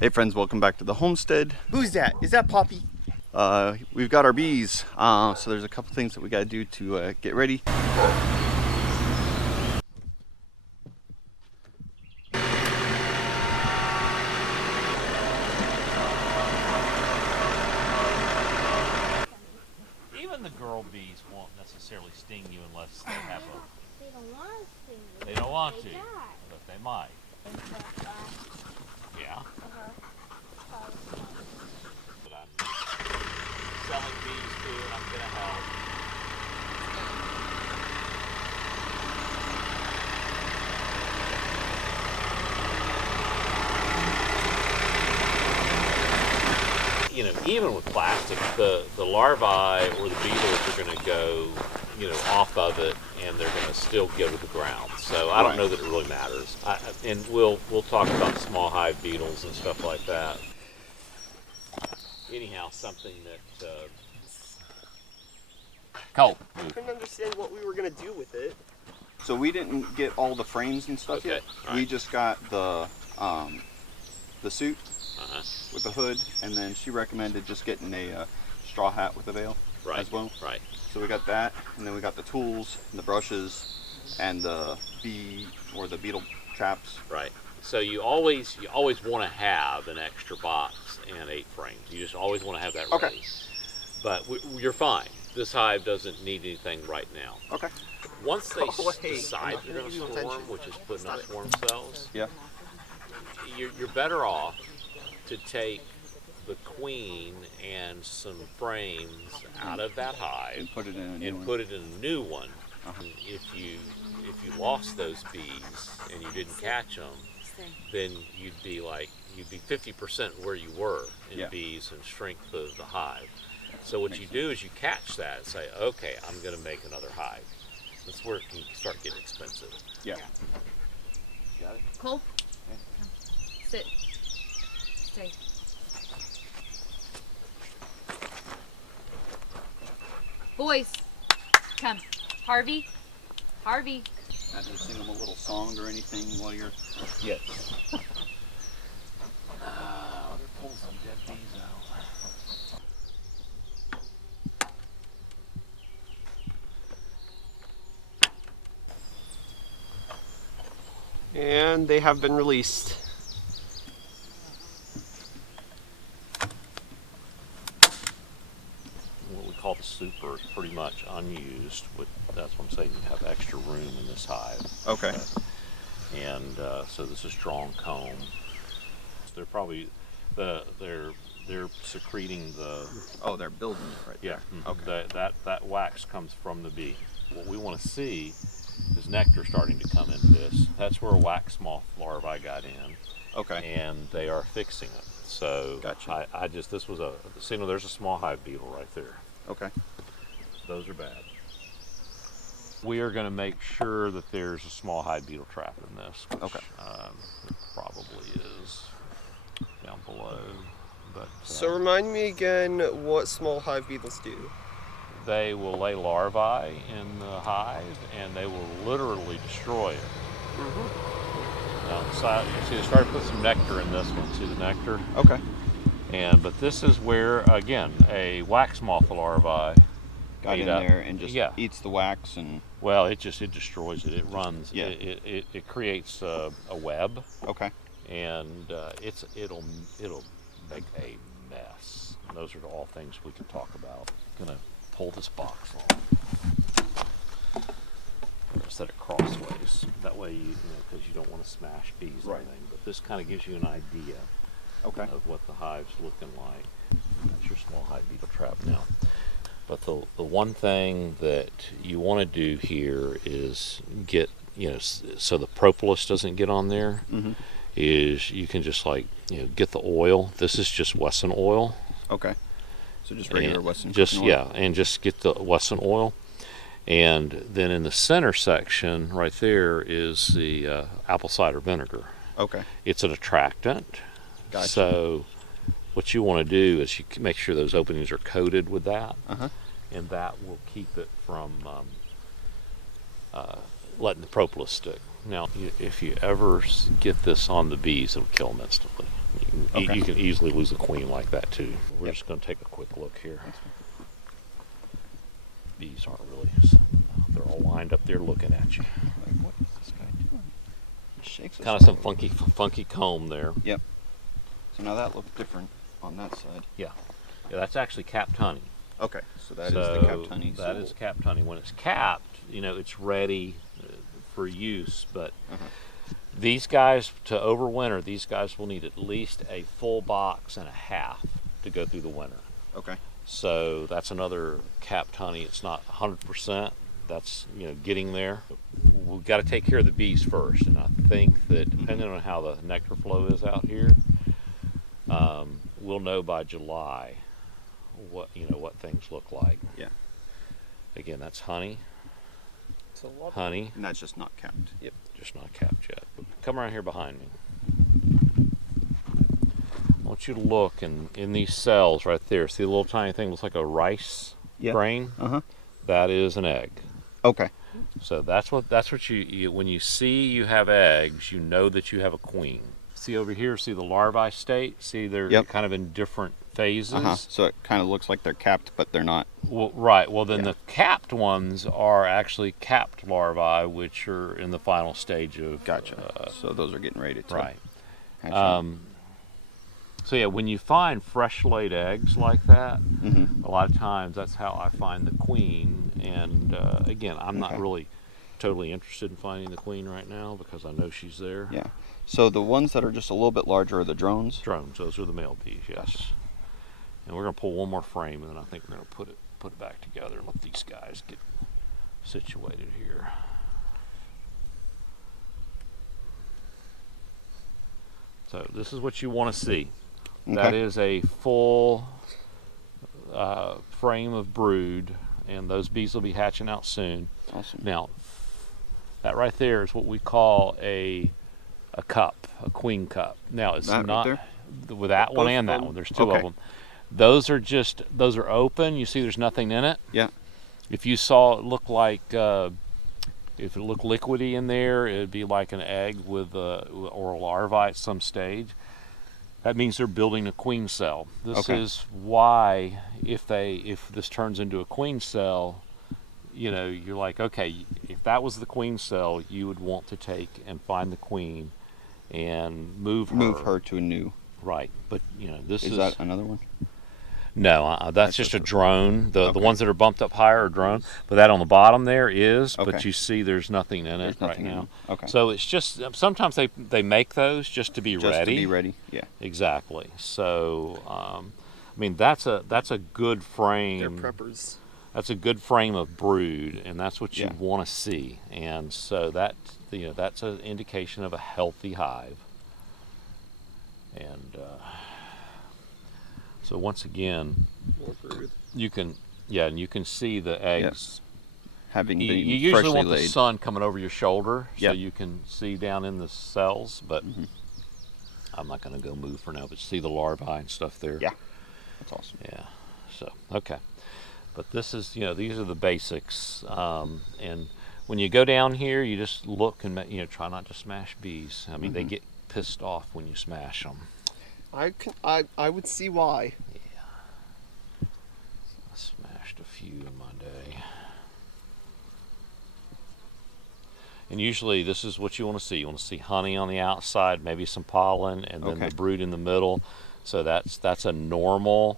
Hey friends, welcome back to the homestead. Who's that? Is that Poppy? We've got our bees, so there's a couple things that we gotta do to get ready. Even the girl bees won't necessarily sting you unless they have a... They don't want to sting you. They don't want to, die. but they might. Yeah. But I'm selling bees too, and I'm gonna help. You know, even with plastic, the larvae or the beetles are going to go, you know, off of it, and they're going to still go to the ground. So I don't know that it really matters. And we'll talk about small hive beetles and stuff like that. Anyhow, something that Cole. I couldn't understand what we were gonna do with it. So we didn't get all the frames and stuff yet. All We right. just got the suit Uh-huh. with the hood, and then she recommended just getting a straw hat with a veil as well. Right. So we got that, and then we got the tools, and the brushes, and the bee or the beetle traps. Right. So you always want to have an extra box and 8 frames. You just always want to have that ready. Okay. But you're fine. This hive doesn't need anything right now. Okay. Once they hey, decide I'm they're not going to giving you swarm, attention. which is putting up Stop swarm cells, Yeah. you're better off to take the queen and some frames out of that hive And put it in a new and one. put it in a new one. Uh-huh. If you lost those bees and you didn't catch them, then you'd be 50% where you were in Yeah. bees and shrink the hive. So what you do is you catch that and say, okay, I'm going to make another hive. That's where it can start getting expensive. Yeah. Got it? Cole, come. Sit. Stay. Boys, come. Harvey. Harvey. Not to sing them a little song or anything while you're. Yes. Pull some dead bees out. And they have been released. What we call the super is pretty much unused. That's what I'm saying. You have extra room in this hive. Okay. And so this is drawn comb. They're probably they're secreting the Oh, they're building it right there. Okay. that wax comes from the bee. What we want to see is nectar starting to come into this. That's where a wax moth larvae got in. Okay. And they are fixing it. So Gotcha. this was a signal. There's a small hive beetle right there. Okay. Those are bad. We are going to make sure that there's a small hive beetle trap in this, which Okay. probably is down below. But So remind me again what small hive beetles do. they will lay larvae in the hive, and they will literally destroy it. Now, so you see, they started to put some nectar in this one. See the nectar? Okay. But this is where, again, a wax moth larvae Got ate in up. there and just Yeah. eats the wax and. Well, it destroys it. It runs. Yeah. It creates a web, Okay. and it'll make a mess. And those are all things we can talk about. I'm gonna pull this box off. I'm gonna set it crossways. That way, because you don't want to smash bees or Right. anything. But this kind of gives you an idea Okay. of what the hive's looking like. That's your small hive beetle trap now. But the one thing that you want to do here is get, so the propolis doesn't get on there, is you can just get the oil. This is just Wesson oil. Okay. So just regular And Wesson. just cooking oil? and just get the Wesson oil. And then in the center section right there is the apple cider vinegar. Okay. It's an attractant. Gotcha. So what you want to do is you make sure those openings are coated with that, and that will keep it from letting the propolis stick. Now, if you ever get this on the bees, it'll kill them instantly. You can Okay. You can easily lose a queen like that too. We're just going to take a quick look here. Bees aren't really. They're all lined up there looking at you. Like, what is this guy doing? He shakes us Kind of all some over. funky comb there. Yep. So now that looks different on that side. Yeah, that's actually capped honey. Okay, so that is So the capped honey. That is capped honey. When it's capped, it's ready for use. But these guys, to overwinter, these guys will need at least a full box and a half to go through the winter. Okay. So that's another capped honey. It's not 100%. That's getting there. We've got to take care of the bees first, and I think that depending on how the nectar flow is out here, we'll know by July what things look like. Yeah. Again, that's honey. It's a lot. Honey, And that's just not capped. Yep. just not capped yet. But come around here behind me. I want you to look in these cells right there. See the little tiny thing looks like a rice grain? Uh-huh. That is an egg. Okay. So that's what you when you see you have eggs, you know that you have a queen. See over here, see the larvae state? See they're kind of in different phases. Uh-huh. So it kind of looks like they're capped, but they're not. Well, right. Well, then Yeah. the capped ones are actually capped larvae, which are in the final stage of. Gotcha. So those are getting ready to. Right. hatch out. So yeah, when you find fresh laid eggs like that, Mhm. a lot of times that's how I find the queen. And again, I'm not Okay. really totally interested in finding the queen right now because I know she's there. Yeah. So the ones that are just a little bit larger are the drones. Drones, those are the male bees, yes. And we're gonna pull one more frame, and then I think we're gonna put it back together and let these guys get situated here. So this is what you want to see. That Okay. is a full frame of brood, and those bees will be hatching out soon. Awesome. Now, that right there is what we call a cup, a queen cup. Now it's That right not there? with that one Both and that of one. There's them? two of Okay. them. Those are open. You see, there's nothing in it. Yeah. If you saw it look like, if it looked liquidy in there, it'd be like an egg with or a larva at some stage. That means they're building a queen cell. This Okay. is why if this turns into a queen cell, you're like, okay, if that was the queen cell, you would want to take and find the queen and move her. To a new. Right, but this Is that another one? no, that's just a drone. The Okay. ones that are bumped up higher are drone, but that on the bottom there is. But Okay. you see, there's nothing in it There's nothing right in now. them. Okay. So it's just sometimes they make those just to be Just ready. to be ready. Yeah. Exactly. So I mean that's a good frame. They're preppers. That's a good frame of brood, and that's what you Yeah. want to see. And so that's an indication of a healthy hive. And so once again, More brood. you can see the eggs. Having You been usually freshly want laid. the sun coming over your shoulder Yeah. so you can see down in the cells, but Mhm. I'm not going to go move for now. But see the larvae and stuff there. Yeah. That's awesome. Yeah. So okay, but this is these are the basics, and when you go down here, you just look and try not to smash bees. I mean, they get pissed off when you smash them. I would see why. Yeah. I smashed a few in my day. And usually this is what you want to see. You want to see honey on the outside, maybe some pollen, and then Okay. the brood in the middle. So that's a normal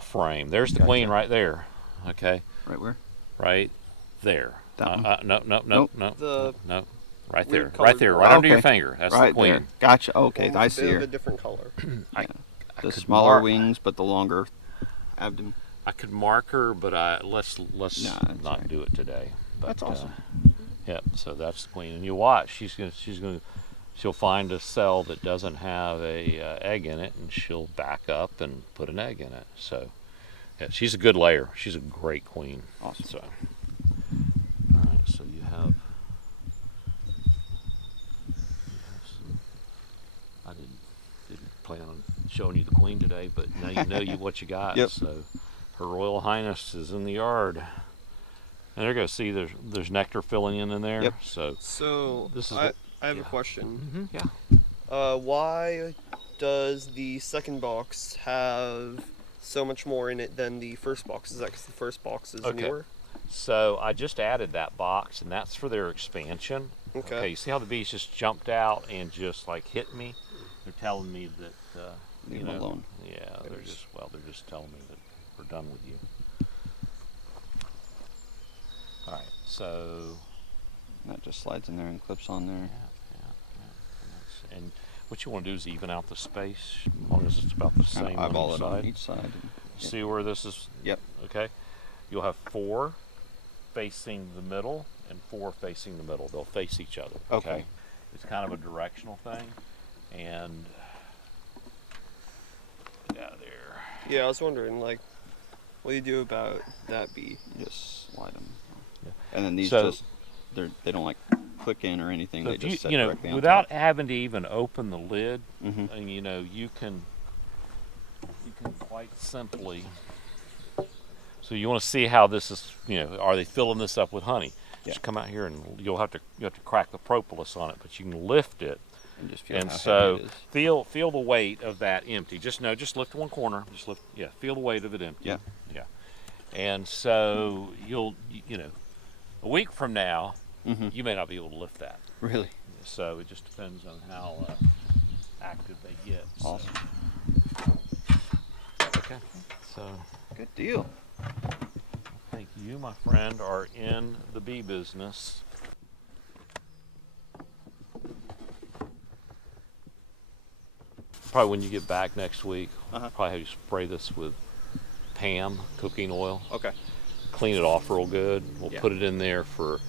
frame. There's the queen Gotcha. right there. Okay, Right where? right there. That one? No, Nope. no. Right weird there, colored right there, one. right under your Okay. finger. That's right the queen. there. Gotcha. Okay, One I with a see bit her. of a different color. I The could smaller mark- wings, but the longer abdomen. I could mark her, but let's Nah, that's not all right. do it today. But, That's awesome. Yep. So that's the queen, and you watch. She'll find a cell that doesn't have a egg in it, and she'll back up and put an egg in it. So, yeah, she's a good layer. She's a great queen. Awesome. So, all right. So you have. I didn't plan on showing you the queen today, but now you know what you got. Yep. So, Her Royal Highness is in the yard. And there you go. See, there's nectar filling in there. Yep. So So This is I what- have a yeah. question. yeah. Why does the second box have so much more in it than the first box? Is that because the first box is Okay. newer? So I just added that box, and that's for their expansion. Okay. You see how the bees just jumped out and just like hit me? They're telling me that Leave you them know, alone. Yeah, they're just telling me that we're done with you. All right, so That just slides in there and clips on there. and what you want to do is even out the space, as long as it's about the Kind same of eyeball on each it on side. each side. And, See where this is? Yep. Okay. You'll have 4 facing the middle and 4 facing the middle. They'll face each other. Okay. It's kind of a directional thing, and get out of there. Yeah, I was wondering, like, what do you do about that bee? You just slide them. Yeah. And then these So- just, they don't like click in or anything. So They if just set you know, directly on without top. having to even open the lid, Mhm. and you can quite simply. So you want to see how this is, are they filling this up with honey? Just come out here and you have to crack the propolis on it, but you can lift it, And just feel and how so heavy it is. feel the weight of that empty. Just lift one corner. Just lift, feel the weight of it empty. Yeah. Yeah. And so you'll, a week from now, Mhm. you may not be able to lift that. Really So it just depends on how active they get. so. awesome. Okay. So Good deal. I think you, my friend, are in the bee business. Probably when you get back next week, probably have you spray this with Pam cooking oil. Okay. Clean it off real good. We'll Yeah. put it in there for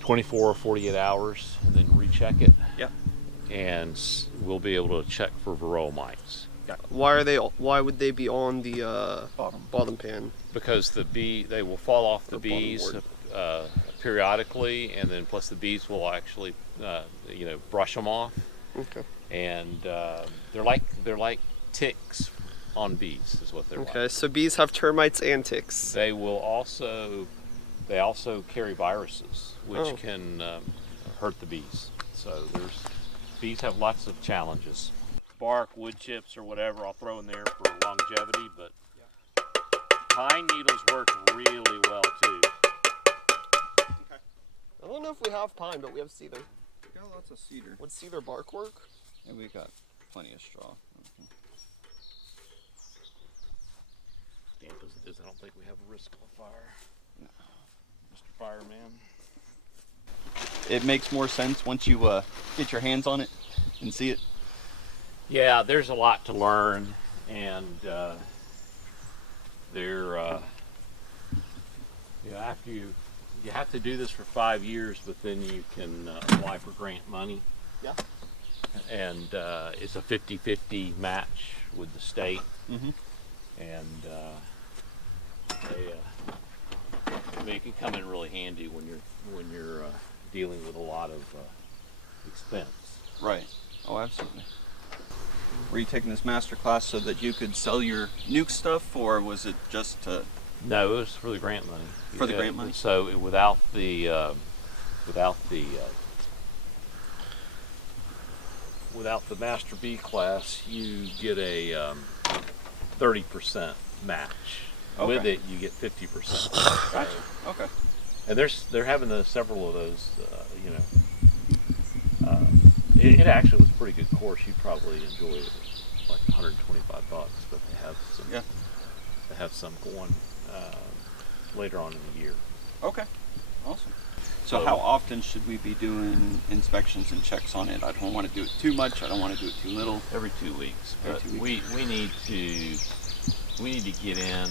24 or 48 hours and then recheck it. Yep. And we'll be able to check for varroa mites. Why would they be on the bottom pan? Because they will fall off the The bottom bees board. periodically, and then plus the bees will actually brush them off, Okay. and they're like ticks on bees is what they're Okay, like. so bees have termites and ticks. They also carry viruses which Oh. can hurt the bees. So bees have lots of challenges. Bark, wood chips, or whatever I'll throw in there for longevity, but pine needles work really well too. I don't know if we have pine, but we have cedar. We got lots of cedar. Would cedar bark work? And we got plenty of straw. Damp as it is, I don't think we have a risk of a fire. No. Mr. Fireman. It makes more sense once you get your hands on it and see it. Yeah, there's a lot to learn, and after you have to do this for 5 years, but then you can apply for grant money. Yeah. And it's a 50-50 match with the state, Mm-hmm. and it can come in really handy when you're dealing with a lot of expense. Right. Oh, absolutely. Were you taking this master class so that you could sell your nuke stuff, or was it just to... No, it was for the grant money. For the grant money? So without the Master Bee class, you get a 30% match. Okay. With it, you get 50%. Gotcha. Okay. And they're having several of those. It actually was a pretty good course. You'd probably enjoy it. It's like $125, but they have some. Yeah. They have some going later on in the year. Okay. Awesome. So how often should we be doing inspections and checks on it? I don't want to do it too much. I don't want to do it too little. Every 2 weeks. Every But 2 weeks. we need to get in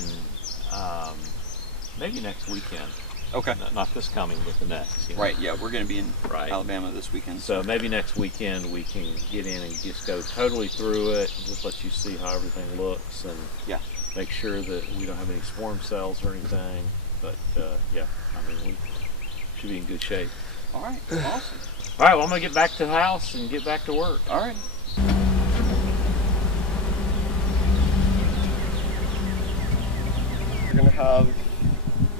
maybe next weekend. Okay. Not this coming, but the next. Right. Yeah, we're going to be in Right. Alabama this weekend. So maybe next weekend we can get in and just go totally through it, and just let you see how everything looks, and Yeah. make sure that we don't have any swarm cells or anything. But yeah, I mean, we should be in good shape. All right. Awesome. All right, well, I'm gonna get back to the house and get back to work. All right. We're gonna have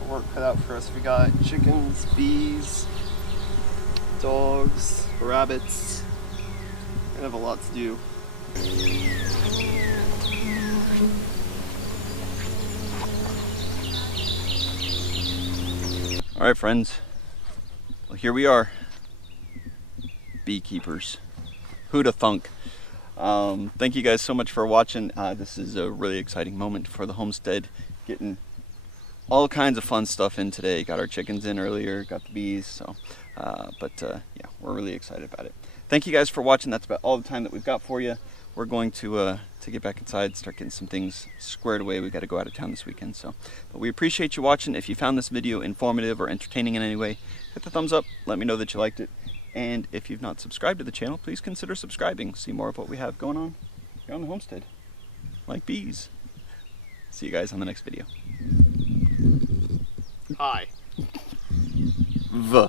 work cut out for us. We got chickens, bees, dogs, rabbits. We're gonna have a lot to do. All right, friends. Well, here we are, beekeepers. Who'da thunk? Thank you guys so much for watching. This is a really exciting moment for the homestead. Getting all kinds of fun stuff in today. Got our chickens in earlier, got the bees. So, yeah, we're really excited about it. Thank you guys for watching. That's about all the time that we've got for you. We're going to get back inside, start getting some things squared away. We've got to go out of town this weekend. So, but we appreciate you watching. If you found this video informative or entertaining in any way, hit the thumbs up. Let me know that you liked it. And if you've not subscribed to the channel, please consider subscribing. See more of what we have going on here on the homestead, like bees. See you guys on the next video. Hi. V.